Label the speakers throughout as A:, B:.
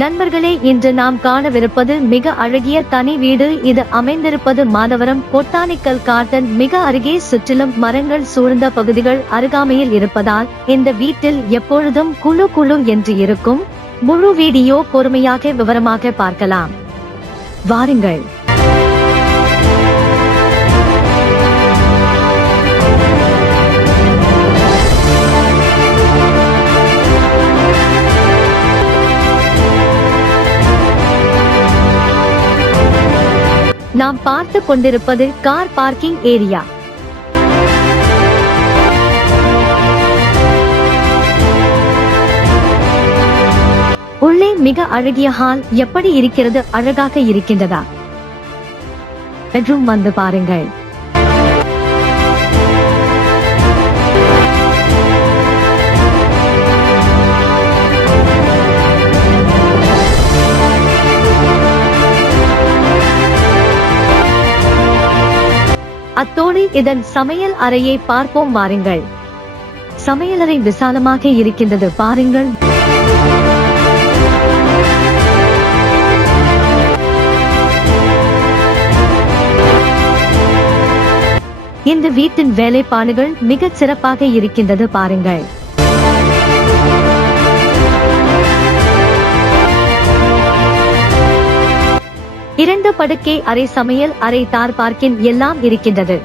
A: நண்பர்களே இன்று நாம் காணவிருப்பது மிக அழகிய தனி வீடு. இது அமைந்திருப்பது மாதவரம். பொட்டானிக்கல் கார்டன் மிக அருகே சுற்றிலும் மரங்கள் சூழ்ந்த பகுதிகள் அருகாமையில் இருப்பதால் இந்த வீட்டில் எப்பொழுதும் குழு குழு என்று இருக்கும். முழு வீடியோ பொறுமையாக விவரமாக பார்க்கலாம். வாருங்கள். நாம் பார்த்து கொண்டிருப்பது கார் பார்க்கிங் ஏரியா. உள்ளே மிக அழகிய ஹால் எப்படி இருக்கிறது அழகாக இருக்கின்றதா? பெட்ரூம் வந்து பாருங்கள். அத்தோடு இதன் சமையல் அறையை பார்ப்போம் வாருங்கள். சமையலறை விசாலமாக இருக்கின்றது பாருங்கள். இந்த வீட்டின் வேலைப்பாடுகள் மிகச் சிறப்பாக இருக்கின்றது பாருங்கள். இரண்டு படுக்கை அறை சமையல் அறை தார் பார்க்கின் எல்லாம் இருக்கின்றது.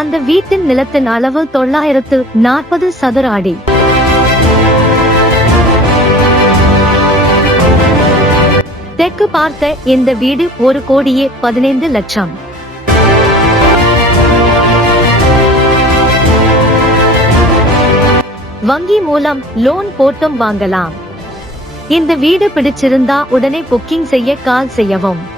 A: அந்த வீட்டின் நிலத்தின் அளவு தொள்ளாயிரத்து நாற்பது சதுர அடி. தெற்கு பார்த்த இந்த வீடு ஒரு கோடியே பதினைந்து லட்சம். வங்கி மூலம் லோன் போட்டும் வாங்கலாம். இந்த வீடு பிடிச்சிருந்தா உடனே புக்கிங் செய்ய கால் செய்யவும்.